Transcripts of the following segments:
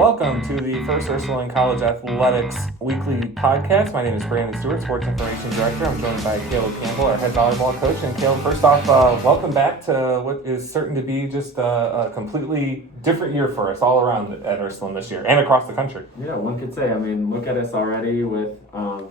Welcome to the first Ursuline College Athletics Weekly Podcast. My name is Brandon Stewart, Sports Information Director. I'm joined by Campbell, our head volleyball coach. And Caleb, first off, welcome back to what is certain to be just a completely different year for us all around at Ursuline this year and across the country. Yeah, one could say. I mean, look at us already with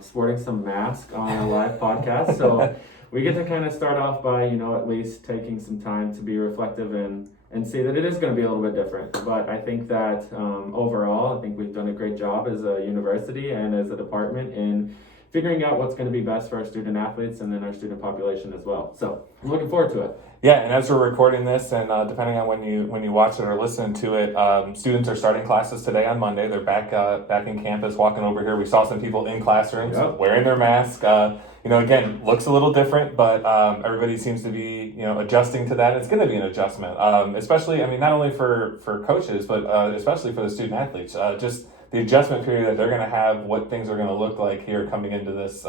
sporting some masks on our live podcast. So we get to kind of start off by, at least taking some time to be reflective and see that it is going to be a little bit different. But I think that overall, I think we've done a great job as a university and as a department in figuring out what's going to be best for our student athletes and then our student population as well. So I'm looking forward to it. Yeah, and as we're recording this, and depending on when you watch it or listen to it, students are starting classes today on Monday. They're back in campus, walking over here. We saw some people in classrooms wearing their mask. Again, looks a little different, but everybody seems to be adjusting to that. It's going to be an adjustment, especially not only for coaches, but especially for the student athletes. Just the adjustment period that they're going to have, what things are going to look like here coming into this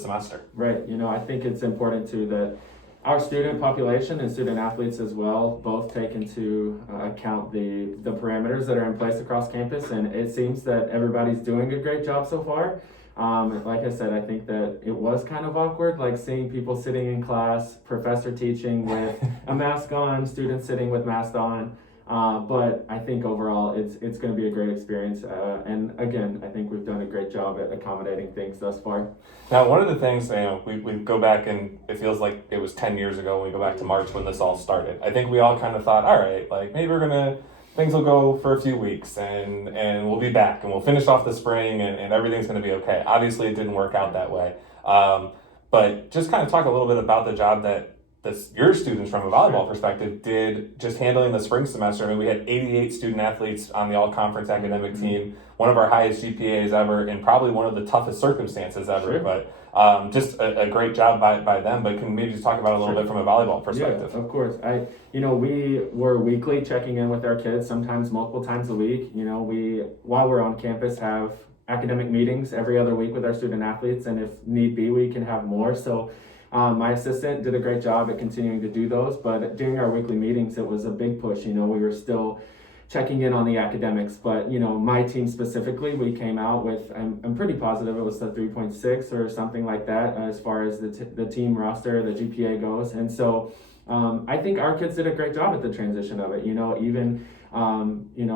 semester. Right. I think it's important too that our student population and student athletes as well both take into account the parameters that are in place across campus, and it seems that everybody's doing a great job so far. Like I said, I think that it was kind of awkward, like seeing people sitting in class, professor teaching with a mask on, students sitting with masks on. But I think overall it's going to be a great experience. And again, I think we've done a great job at accommodating things thus far. Now, one of the things, we go back and it feels like it was 10 years ago when we go back to March when this all started. I think we all kind of thought, all right, maybe things will go for a few weeks and we'll be back and we'll finish off the spring and everything's going to be okay. Obviously, it didn't work out that way. But just kind of talk a little bit about the job that your students from a volleyball perspective did just handling the spring semester. We had 88 student athletes on the all-conference academic team, one of our highest GPAs ever, and probably one of the toughest circumstances ever. Sure. But just a great job by them. But can you maybe just talk about it a little bit from a volleyball perspective? Yeah, of course. We were weekly checking in with our kids, sometimes multiple times a week. We, while we're on campus, have academic meetings every other week with our student athletes, and if need be, we can have more. So my assistant did a great job at continuing to do those, but during our weekly meetings, it was a big push. We were still checking in on the academics, but my team specifically, we came out with, I'm pretty positive it was the 3.6 or something like that as far as the team roster, the GPA goes. And so I think our kids did a great job at the transition of it. Even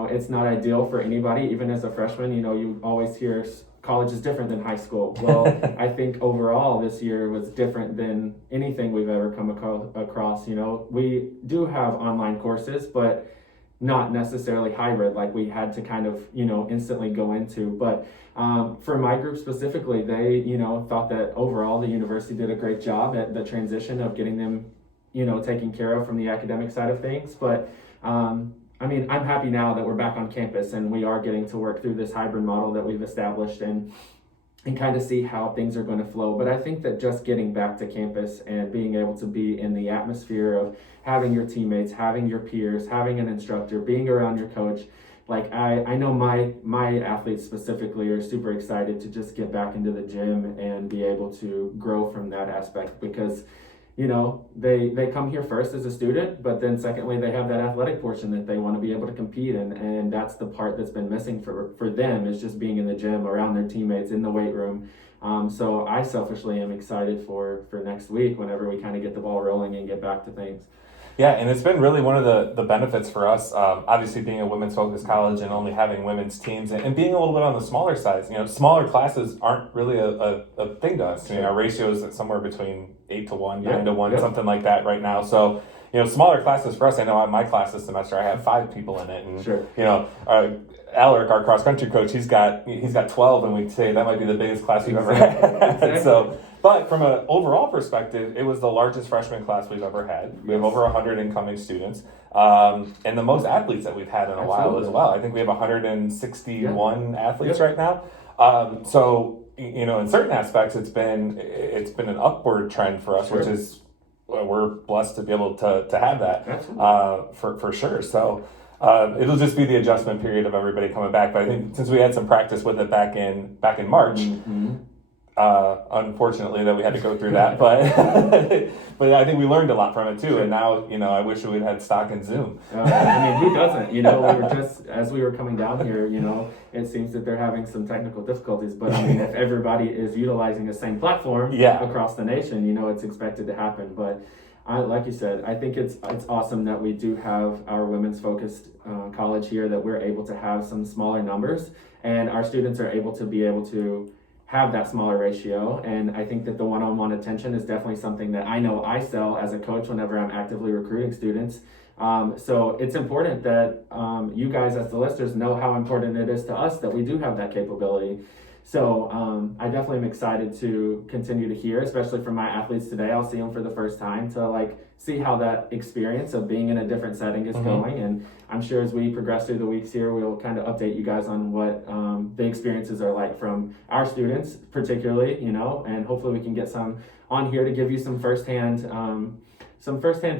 it's not ideal for anybody. Even as a freshman, you always hear college is different than high school. Well, I think overall this year was different than anything we've ever come across. We do have online courses, but not necessarily hybrid like we had to kind of, instantly go into. But for my group specifically, they, thought that overall the university did a great job at the transition of getting them, taken care of from the academic side of things. But I'm happy now that we're back on campus and we are getting to work through this hybrid model that we've established and kind of see how things are going to flow. But I think that just getting back to campus and being able to be in the atmosphere of having your teammates, having your peers, having an instructor, being around your coach, I know my athletes specifically are super excited to just get back into the gym and be able to grow from that aspect because they come here first as a student, but then secondly, they have that athletic portion that they want to be able to compete in. And that's the part that's been missing for them is just being in the gym, around their teammates, in the weight room. So I selfishly am excited for next week whenever we kind of get the ball rolling and get back to things. Yeah, and it's been really one of the benefits for us, obviously being a women's focused college and only having women's teams and being a little bit on the smaller size. Smaller classes aren't really a thing to us. Our ratio is somewhere between 8 to 1, 9 to 1, something like that right now. So, smaller classes for us, I know in my class this semester I have 5 people in it. And, sure. Alaric, our cross country coach, he's got 12, and we'd say that might be the biggest class we've ever had. Exactly. So, but from an overall perspective, it was the largest freshman class we've ever had. We have over 100 incoming students, and the most athletes that we've had in a while as well. I think we have 161 athletes right now. So in certain aspects, it's been an upward trend for us, which is we're blessed to be able to have that for sure. So. It'll just be the adjustment period of everybody coming back. But I think since we had some practice with it back in March, unfortunately, that we had to go through that, but but I think we learned a lot from it too. Sure. And now, I wish we'd had stock in Zoom. I mean, who doesn't? We were just, as we were coming down here, it seems that they're having some technical difficulties. But I mean, if everybody is utilizing the same platform across the nation, it's expected to happen. But like you said, I think it's awesome that we do have our women's focused college here, that we're able to have some smaller numbers, and our students are able to have that smaller ratio. And I think that the one-on-one attention is definitely something that I know I sell as a coach whenever I'm actively recruiting students. So it's important that you guys as the listeners know how important it is to us that we do have that capability. So I definitely am excited to continue to hear, especially from my athletes today. I'll see them for the first time to see how that experience of being in a different setting is going. And I'm sure as we progress through the weeks here, we'll kind of update you guys on what the experiences are like from our students, particularly, and hopefully we can get some on here to give you some firsthand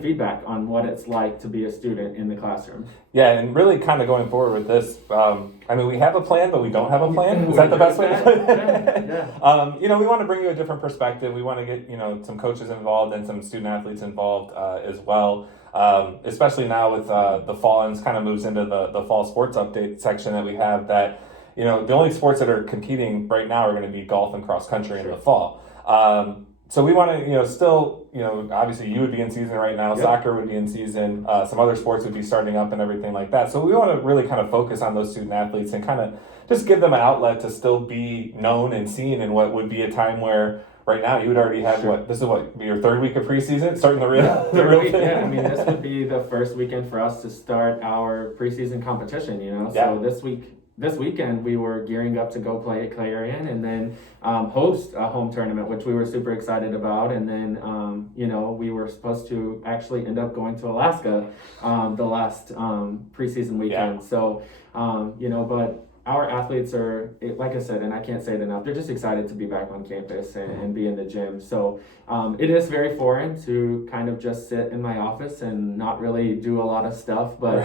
feedback on what it's like to be a student in the classroom. Yeah, and really kind of going forward with this, we have a plan, but we don't have a plan. Is that the best way to put it? Yeah. We want to bring you a different perspective. We want to get, some coaches involved and some student athletes involved as well. Especially now with the fall, and this kind of moves into the fall sports update section that we have, that, the only sports that are competing right now are going to be golf and cross country in the fall. So we want to, still, obviously you would be in season right now, soccer would be in season, some other sports would be starting up and everything like that. So we want to really kind of focus on those student athletes and kind of just give them an outlet to still be known and seen in what would be a time where right now you would already have your third week of preseason, starting the real week, thing. Yeah, I mean, this would be the first weekend for us to start our preseason competition, So this weekend we were gearing up to go play at Clarion and then host a home tournament, which we were super excited about. And then, we were supposed to actually end up going to Alaska the last preseason weekend. Yeah. So, but our athletes are, like I said, and I can't say it enough, they're just excited to be back on campus and be in the gym. So it is very foreign to kind of just sit in my office and not really do a lot of stuff. But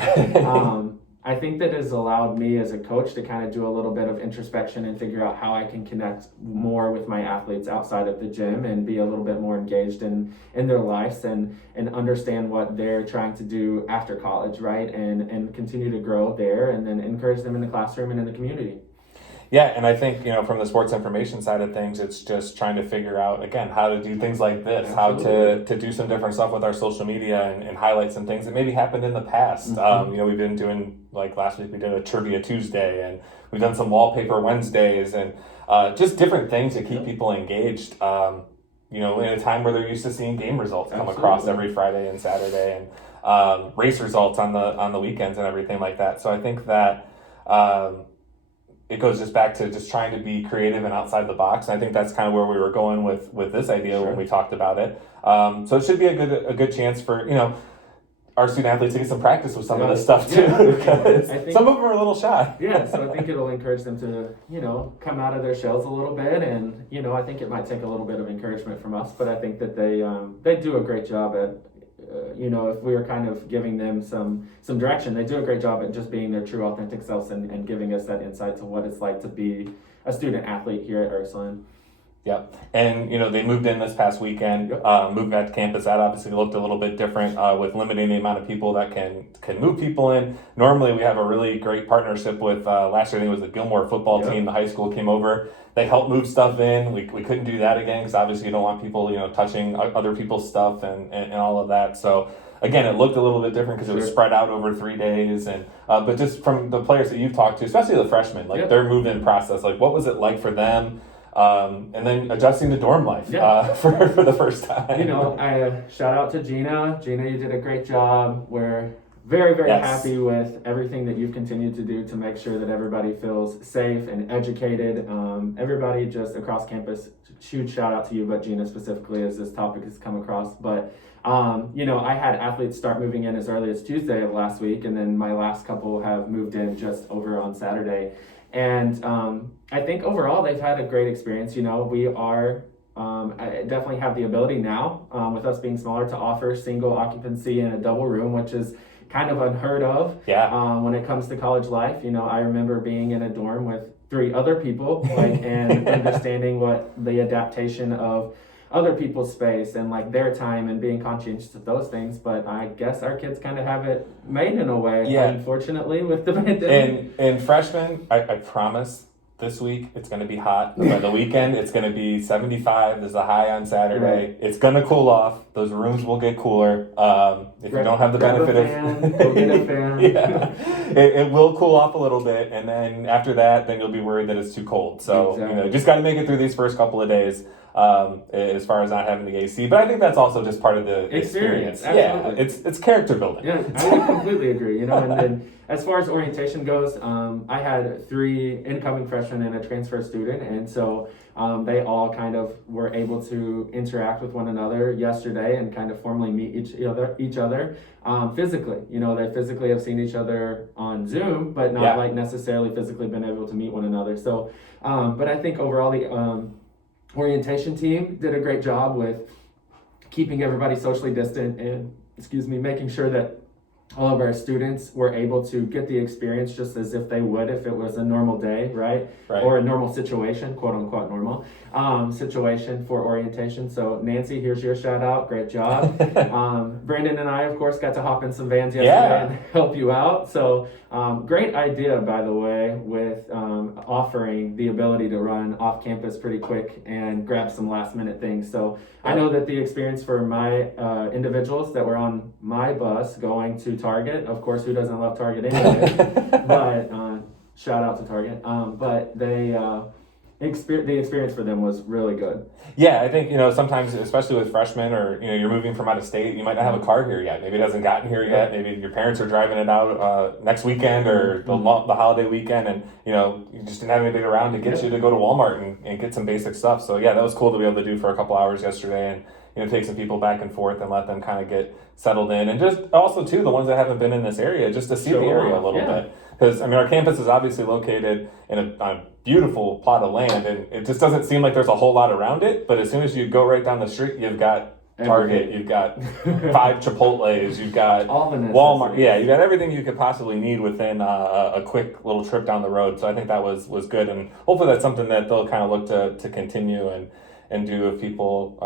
I think that has allowed me as a coach to kind of do a little bit of introspection and figure out how I can connect more with my athletes outside of the gym and be a little bit more engaged in their lives and understand what they're trying to do after college, right? And continue to grow there and then encourage them in the classroom and in the community. Yeah, and I think, from the sports information side of things, it's just trying to figure out, again, how to do things like this, Absolutely. how to do some different stuff with our social media and highlight some things that maybe happened in the past. We've been doing, last week we did a Trivia Tuesday, and we've done some Wallpaper Wednesdays, and just different things to keep people engaged, in a time where they're used to seeing game results come across every Friday and Saturday, and race results on the weekends and everything like that. So I think that it goes just back to just trying to be creative and outside the box. And I think that's kind of where we were going with this idea when we talked about it. So it should be a good chance for, our student athletes to get some practice with some of this stuff too. Because some of them are a little shy. Yeah, so I think it'll encourage them to, come out of their shells a little bit. And, I think it might take a little bit of encouragement from us, but I think that they do a great job at, if we were kind of giving them some direction, they do a great job at just being their true authentic selves and giving us that insight to what it's like to be a student athlete here at Ursuline. Yep. And, they moved in this past weekend, moved back to campus. That obviously looked a little bit different with limiting the amount of people that can move people in. Normally, we have a really great partnership with, last year, I think it was the Gilmore football team. The high school came over. They helped move stuff in. We couldn't do that again because obviously you don't want people, touching other people's stuff and all of that. So, again, it looked a little bit different because it was spread out over 3 days. And but just from the players that you've talked to, especially the freshmen, their move-in process, what was it like for them? And then adjusting to dorm life for the first time. I shout out to Gina. Gina, you did a great job. We're very, very happy with everything that you've continued to do to make sure that everybody feels safe and educated. Everybody just across campus, huge shout out to you, but Gina specifically as this topic has come across. But I had athletes start moving in as early as Tuesday of last week, and then my last couple have moved in just over on Saturday. And I think overall they've had a great experience. We are I definitely have the ability now with us being smaller to offer single occupancy in a double room, which is kind of unheard of when it comes to college life. I remember being in a dorm with 3 other people, like, and understanding what the adaptation of other people's space and like their time and being conscientious of those things. But I guess our kids kind of have it made in a way, unfortunately, with the pandemic. And freshmen, I promise this week it's going to be hot. By the weekend, it's going to be 75. There's a high on Saturday. Right. It's going to cool off. Those rooms will get cooler. If you don't have the benefit of... Go get a fan. Yeah. It will cool off a little bit. And then after that, then you'll be worried that it's too cold. So, exactly. Just got to make it through these first couple of days. As far as not having the AC, but I think that's also just part of the experience. Absolutely. Yeah, it's character building. Yeah, I completely agree. And then as far as orientation goes, I had 3 incoming freshmen and a transfer student, and so they all kind of were able to interact with one another yesterday and kind of formally meet each other physically. They physically have seen each other on Zoom, but not like necessarily physically been able to meet one another. So, but I think overall the orientation team did a great job with keeping everybody socially distant and, making sure that all of our students were able to get the experience just as if they would if it was a normal day, right? Or a normal situation, quote unquote normal situation for orientation. So Nancy, here's your shout out. Great job. Brandon and I, of course, got to hop in some vans yesterday and help you out. So great idea, by the way, with offering the ability to run off campus pretty quick and grab some last minute things. So I know that the experience for my individuals that were on my bus going to Target, of course, who doesn't love Target anyway, but shout out to Target. But they, the experience for them was really good. Yeah, I think, sometimes, especially with freshmen or, you're moving from out of state, you might not have a car here yet. Maybe it hasn't gotten here yet. Maybe your parents are driving it out next weekend or the holiday weekend, and, you just didn't have anybody around to get you to go to Walmart and get some basic stuff. So, yeah, that was cool to be able to do for a couple hours yesterday and, take some people back and forth and let them kind of get settled in. And just also, too, the ones that haven't been in this area, just to see the area a little bit. Because, our campus is obviously located in a beautiful plot of land, and it just doesn't seem like there's a whole lot around it. But as soon as you go right down the street, you've got Target, you've got 5 Chipotles, you've got Walmart. Yeah, you've got everything you could possibly need within a quick little trip down the road. So I think that was good. And hopefully that's something that they'll kind of look to continue and do if people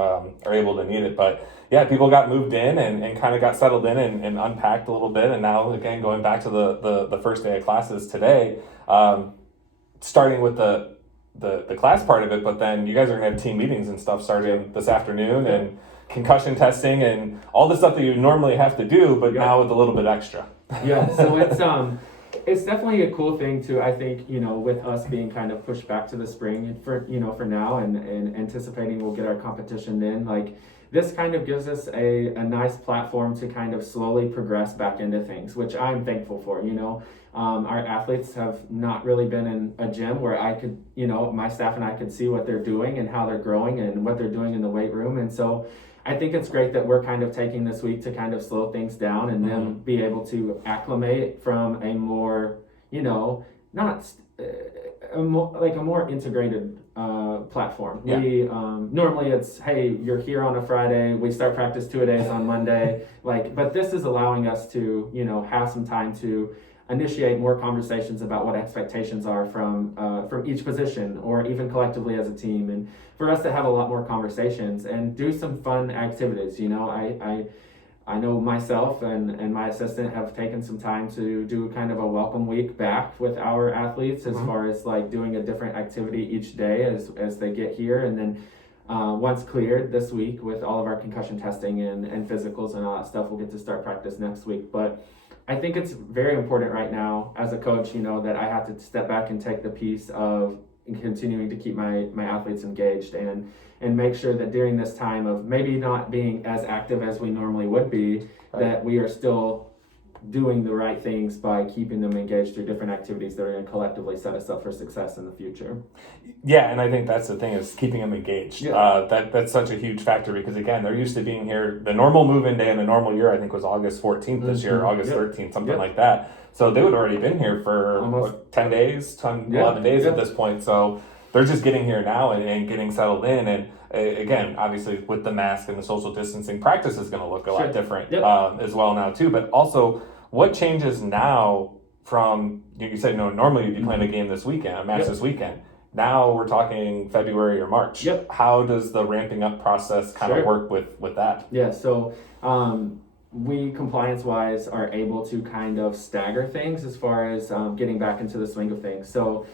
are able to need it. But yeah, people got moved in and kind of got settled in and unpacked a little bit. And now, again, going back to the first day of classes today, starting with the class part of it, but then you guys are going to have team meetings and stuff starting this afternoon and concussion testing and all the stuff that you normally have to do, but now with a little bit extra. So it's definitely a cool thing to, I think, with us being kind of pushed back to the spring and for now and anticipating we'll get our competition in, like this kind of gives us a nice platform to kind of slowly progress back into things, which I'm thankful for. Our athletes have not really been in a gym where I could, my staff and I could see what they're doing and how they're growing and what they're doing in the weight room. And so I think it's great that we're kind of taking this week to kind of slow things down and then be able to acclimate from a more, a more integrated platform. We normally it's, hey, you're here on a Friday, we start practice 2 days on Monday, but this is allowing us to, have some time to initiate more conversations about what expectations are from each position or even collectively as a team, and for us to have a lot more conversations and do some fun activities. I know myself and my assistant have taken some time to do kind of a welcome week back with our athletes as far as doing a different activity each day as they get here, and then once cleared this week with all of our concussion testing and physicals and all that stuff, we'll get to start practice next week. But I think it's very important right now as a coach, that I have to step back and take the piece of continuing to keep my athletes engaged and make sure that during this time of maybe not being as active as we normally would be, that we are still doing the right things by keeping them engaged through different activities that are going to collectively set us up for success in the future. Yeah, and I think that's the thing, is keeping them engaged. That's such a huge factor because, again, they're used to being here. The normal move-in day in the normal year, I think, was August 14th this year, August 13th, something like that. So they would have already been here for almost 10 days, 11 days at this point. So they're just getting here now and getting settled in. And again, obviously with the mask and the social distancing, practice is going to look a lot different as well now too. But also, what changes now from, you said, normally you'd be playing a game this weekend, a match this weekend. Now we're talking February or March. Yep. How does the ramping up process kind of work with that? Yeah, so we, compliance-wise, are able to kind of stagger things as far as getting back into the swing of things. So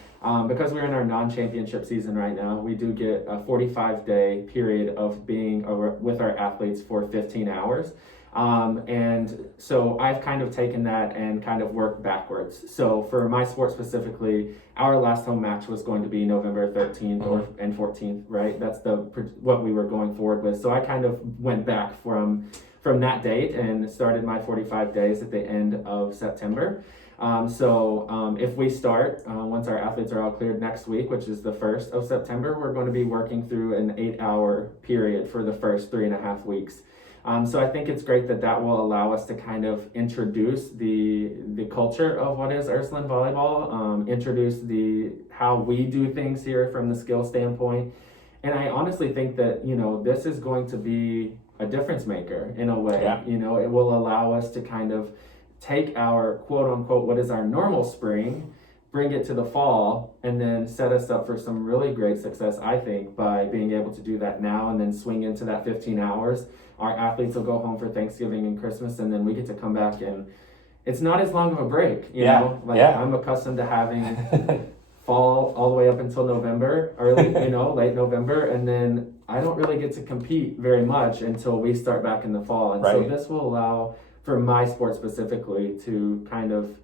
because we're in our non-championship season right now, we do get a 45-day period of being with our athletes for 15 hours. And so I've kind of taken that and kind of worked backwards. So for my sport specifically, our last home match was going to be November 13th and 14th, right? That's what we were going forward with. So I kind of went back from that date and started my 45 days at the end of September. So if we start, once our athletes are all cleared next week, which is the 1st of September, we're going to be working through an 8-hour period for the first 3.5 weeks. So I think it's great that will allow us to kind of introduce the culture of what is Ursuline volleyball, introduce how we do things here from the skill standpoint. And I honestly think that, this is going to be a difference maker in a way. Yeah. It will allow us to kind of take our quote unquote, what is our normal spring, bring it to the fall, and then set us up for some really great success, I think, by being able to do that now and then swing into that 15 hours. Our athletes will go home for Thanksgiving and Christmas, and then we get to come back, and it's not as long of a break, you know? I'm accustomed to having fall all the way up until November, early, late November, and then I don't really get to compete very much until we start back in the fall. And so this will allow, for my sport specifically, to kind of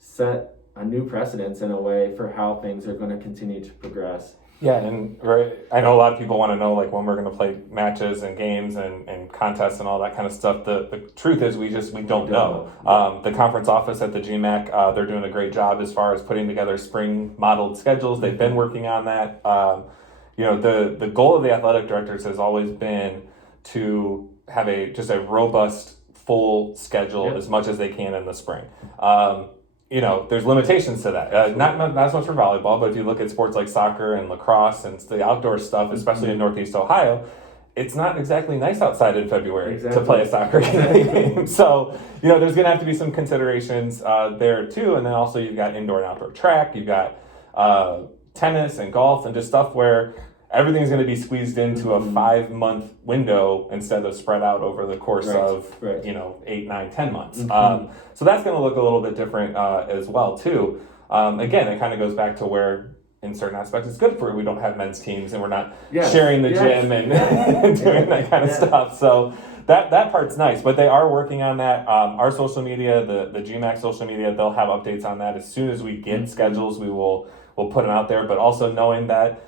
set a new precedence in a way for how things are going to continue to progress. Yeah, and I know a lot of people want to know like when we're going to play matches and games and contests and all that kind of stuff. The truth is we don't know. The conference office at the GMAC, they're doing a great job as far as putting together spring modeled schedules. They've been working on that. The goal of the athletic directors has always been to have just a robust, full schedule as much as they can in the spring. There's limitations to that. Not as much for volleyball, but if you look at sports like soccer and lacrosse and the outdoor stuff, especially in Northeast Ohio, it's not exactly nice outside in February to play a soccer game. So, there's going to have to be some considerations there too. And then also you've got indoor and outdoor track, you've got tennis and golf and just stuff where everything's going to be squeezed into a 5-month window instead of spread out over the course of 8, 9, 10 months. So that's going to look a little bit different as well too. Again, it kind of goes back to where in certain aspects it's good for we don't have men's teams and we're not sharing the gym and doing that kind of stuff. So that part's nice, but they are working on that. Our social media, the GMAC social media, they'll have updates on that as soon as we get schedules. We'll put them out there, but also knowing that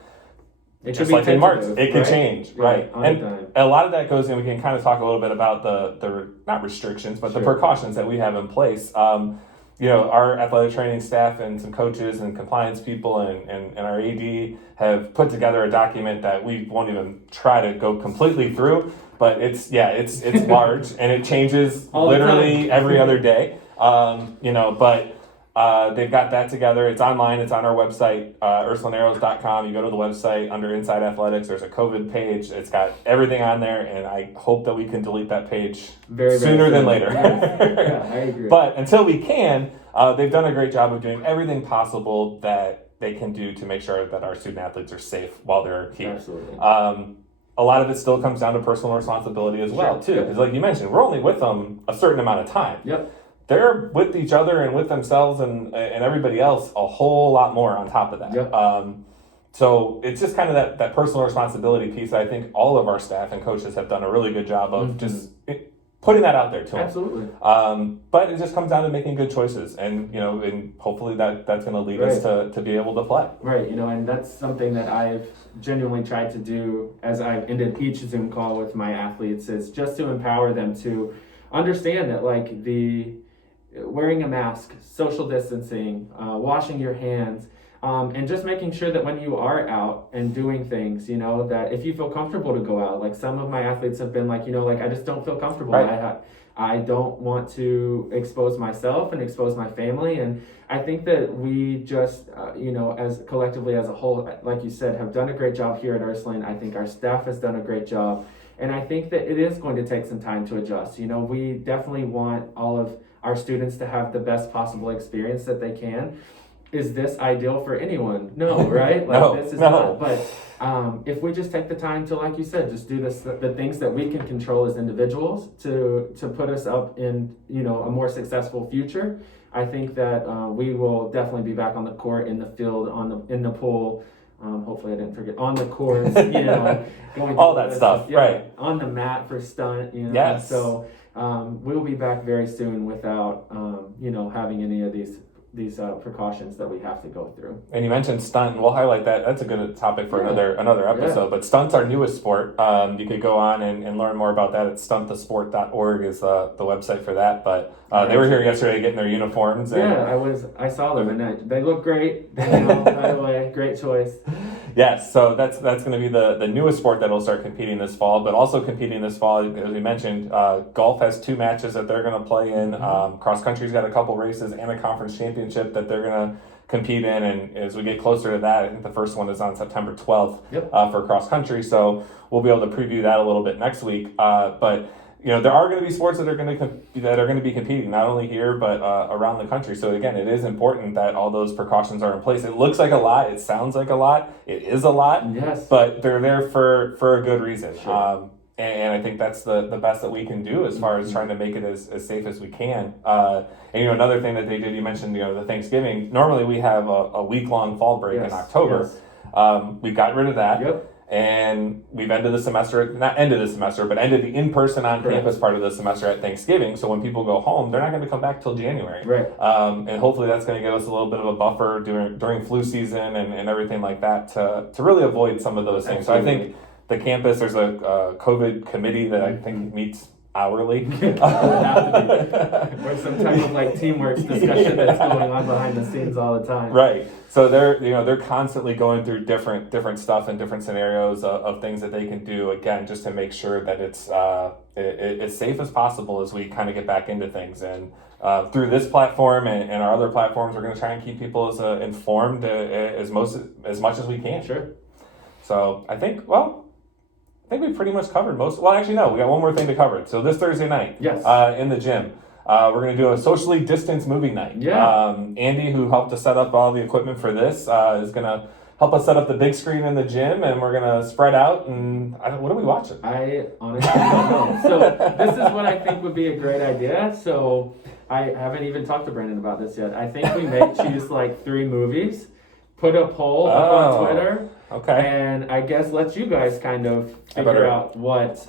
just like in March, it could change, right? And a lot of that goes in. We can kind of talk a little bit about the not restrictions, but the precautions that we have in place. Our athletic training staff and some coaches and compliance people and our AD have put together a document that we won't even try to go completely through, but it's large and it changes literally every other day. But they've got that together. It's online. It's on our website, ursulinearrows.com. You go to the website under Inside Athletics. There's a COVID page. It's got everything on there, and I hope that we can delete that page sooner than later. Yeah, I agree. But until we can, they've done a great job of doing everything possible that they can do to make sure that our student athletes are safe while they're here. Absolutely. A lot of it still comes down to personal responsibility as well, too. Because like you mentioned, we're only with them a certain amount of time. Yep. They're with each other and with themselves and everybody else a whole lot more on top of that. Yep. So it's just kind of that personal responsibility piece. I think all of our staff and coaches have done a really good job of just putting that out there to them. Absolutely. But it just comes down to making good choices, and and hopefully that's going to lead us to be able to play. Right. And that's something that I've genuinely tried to do as I've ended each Zoom call with my athletes, is just to empower them to understand that like wearing a mask, social distancing, washing your hands, and just making sure that when you are out and doing things, that if you feel comfortable to go out, like some of my athletes have been like, I just don't feel comfortable. Right. I don't want to expose myself and expose my family. And I think that we just, as collectively as a whole, like you said, have done a great job here at Ursuline. I think our staff has done a great job. And I think that it is going to take some time to adjust. We definitely want all of our students to have the best possible experience that they can. Is this ideal for anyone? No, right? No, This is no. not. But if we just take the time to, like you said, just do the things that we can control as individuals to put us up in, a more successful future, I think that we will definitely be back on the court, in the field, in the pool. Hopefully I didn't forget, on the courts, going all that stuff, right? On the mat for stunt, Yes. So we'll be back very soon without, having any of these precautions that we have to go through. And you mentioned stunt, and we'll highlight that. That's a good topic for another episode. Yeah. But stunt's our newest sport. You could go on and learn more about that at stuntthesport.org is the website for that. But they were here yesterday getting their uniforms. And I saw them, and they look great. By the way, great choice. Yes, so that's going to be the newest sport that will start competing this fall. But also competing this fall, as we mentioned, golf has 2 matches that they're going to play in. Cross country's got a couple races and a conference championship that they're going to compete in. And as we get closer to that, I think the first one is on September 12th for cross country. So we'll be able to preview that a little bit next week. But there are going to be sports that are going to be competing not only here but around the country. So again, it is important that all those precautions are in place. It looks like a lot. It sounds like a lot. It is a lot. Yes. But they're there for a good reason. Sure. And I think that's the best that we can do as far as trying to make it as safe as we can. And another thing that they did, you mentioned the Thanksgiving. Normally we have a week-long fall break in October. Yes. We've gotten rid of that. Yep. And we've ended the semester, not ended the semester, but ended the in-person on-campus part of the semester at Thanksgiving. So when people go home, they're not going to come back till January. Right. And hopefully that's going to give us a little bit of a buffer during flu season and everything like that to really avoid some of those things. Absolutely. So I think the campus, there's a COVID committee that I think meets hourly. It would have to be. Or some type of teamwork discussion that's going on behind the scenes all the time. Right. So they're constantly going through different stuff and different scenarios of things that they can do, again, just to make sure that it's as safe as possible as we kind of get back into things. And through this platform and our other platforms, we're going to try and keep people as informed as much as we can. Sure. So I think we pretty much covered most. Well, actually, no. We got one more thing to cover. So this Thursday night, in the gym, we're going to do a socially distanced movie night. Yeah. Andy, who helped us set up all the equipment for this, is going to help us set up the big screen in the gym, and we're going to spread out. And what are we watching? I honestly don't know. So this is what I think would be a great idea. So I haven't even talked to Brandon about this yet. I think we may choose 3 movies, put a poll up on Twitter. Okay. And I guess let you guys kind of figure out what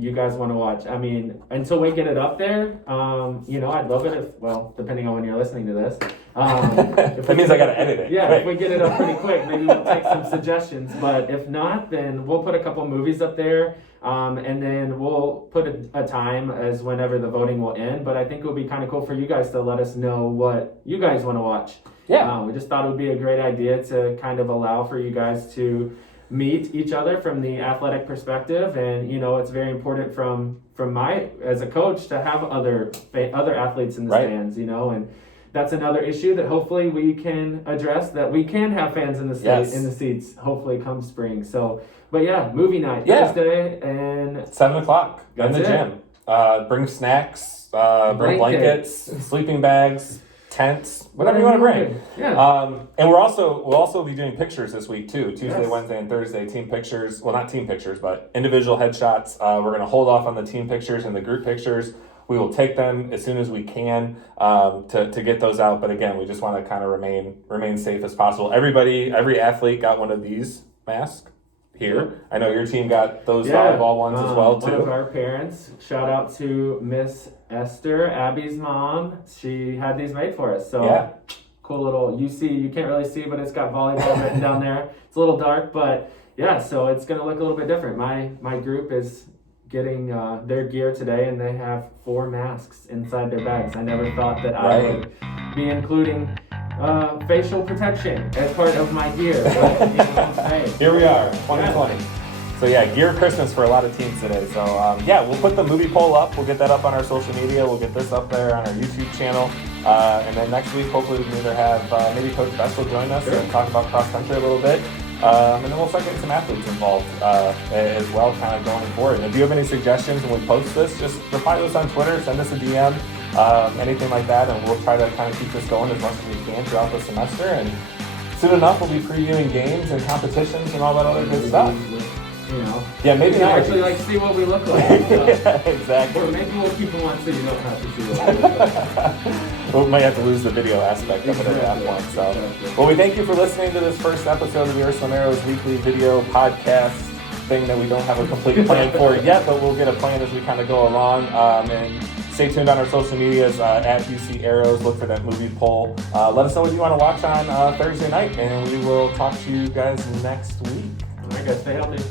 you guys want to watch. I mean, until we get it up there, I'd love it if, depending on when you're listening to this. That means I got to edit it. Yeah, quick. If we get it up pretty quick, maybe we'll take some suggestions. But if not, then we'll put a couple movies up there. And then we'll put a time as whenever the voting will end. But I think it would be kind of cool for you guys to let us know what you guys want to watch. Yeah. We just thought it would be a great idea to kind of allow for you guys to meet each other from the athletic perspective. And, it's very important from as a coach to have other athletes in the stands, and that's another issue that hopefully we can address, that we can have fans in the seats, hopefully come spring. So, but movie night Thursday and 7:00 in the gym. Bring snacks, bring blankets, sleeping bags, tents, whatever you want to bring. Yeah. And we'll also be doing pictures this week too. Tuesday, Yes. Wednesday, and Thursday, team pictures. Well, not team pictures, but individual headshots. We're going to hold off on the team pictures and the group pictures. We will take them as soon as we can to get those out. But again, we just want to kind of remain safe as possible. Every athlete got one of these masks here. I know your team got those volleyball ones as well too. One of our parents, shout out to Miss Esther, Abby's mom. She had these made for us. So cool little, you can't really see, but it's got volleyball written down there. It's a little dark, but so it's going to look a little bit different. My group is getting their gear today, and they have 4 masks inside their bags. I never thought that I would be including facial protection as part of my gear. But, Here we are, 2020. So Gear Christmas for a lot of teams today. So we'll put the movie poll up. We'll get that up on our social media. We'll get this up there on our YouTube channel. And then next week, hopefully we can either have maybe Coach Best will join us and talk about cross country a little bit. And then we'll start getting some athletes involved as well, kind of going forward. And if you have any suggestions when we post this, just reply to us on Twitter, send us a DM, anything like that, and we'll try to kind of keep this going as much as we can throughout the semester. And soon enough, we'll be previewing games and competitions and all that other good stuff. You know, yeah, maybe not actually like see what we look like. So. Yeah, exactly. Or maybe we'll keep them on so you don't have to see what we look like. We might have to lose the video aspect of it at that point. So, well, we thank you for listening to this first episode of the Ursuline Arrows weekly video podcast thing that we don't have a complete plan for yet, but we'll get a plan as we kind of go along. And stay tuned on our social medias at UC Arrows. Look for that movie poll. Let us know what you want to watch on Thursday night, and we will talk to you guys next week. All right, guys, stay healthy.